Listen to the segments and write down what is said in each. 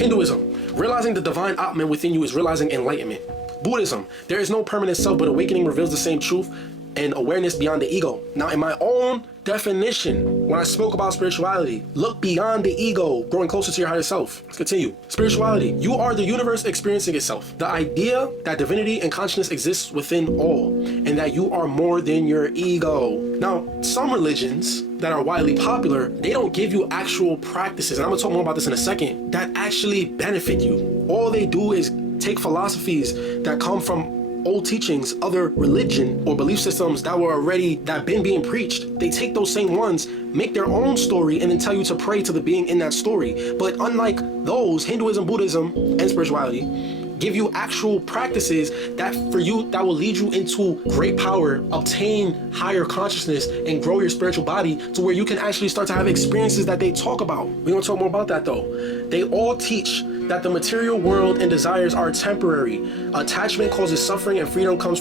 Hinduism, realizing the divine Atman within you is realizing enlightenment. Buddhism, there is no permanent self, but awakening reveals the same truth and awareness beyond the ego. Now, in my own definition, when I spoke about spirituality, look beyond the ego, growing closer to your higher self. Let's continue. Spirituality, you are the universe experiencing itself. The idea that divinity and consciousness exists within all, and that you are more than your ego. Now, some religions that are widely popular, they don't give you actual practices, and I'm gonna talk more about this in a second, that actually benefit you. All they do is take philosophies that come from old teachings, other religion or belief systems that been being preached. They take those same ones, make their own story, and then tell you to pray to the being in that story. But unlike those, Hinduism, Buddhism, and spirituality give you actual practices that will lead you into great power, obtain higher consciousness, and grow your spiritual body to where you can actually start to have experiences that they talk about. We're gonna talk more about that though. They all teach that the material world and desires are temporary. Attachment causes suffering, and freedom comes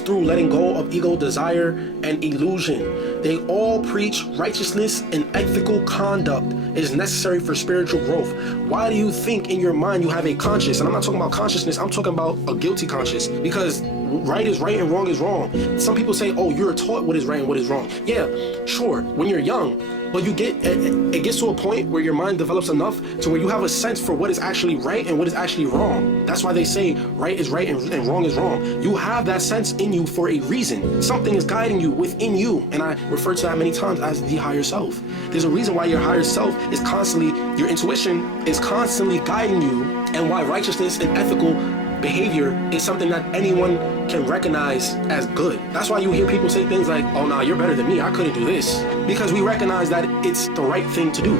through letting go of ego, desire, and illusion. They all preach righteousness and ethical conduct is necessary for spiritual growth. Why do you think in your mind you have a conscience? And I'm not talking about consciousness, I'm talking about a guilty conscience, because right is right and wrong is wrong. Some people say, oh, you're taught what is right and what is wrong. Yeah, sure, when you're young, but it gets to a point where your mind develops enough to where you have a sense for what is actually right and what is actually wrong. That's why they say right is right and wrong is wrong. You have that sense in you for a reason. Something is guiding you within you, and I refer to that many times as the higher self. There's a reason why your higher self is your intuition is constantly guiding you, and why righteousness and ethical behavior is something that anyone can recognize as good. That's why you hear people say things like, oh nah, you're better than me, I couldn't do this. Because we recognize that it's the right thing to do.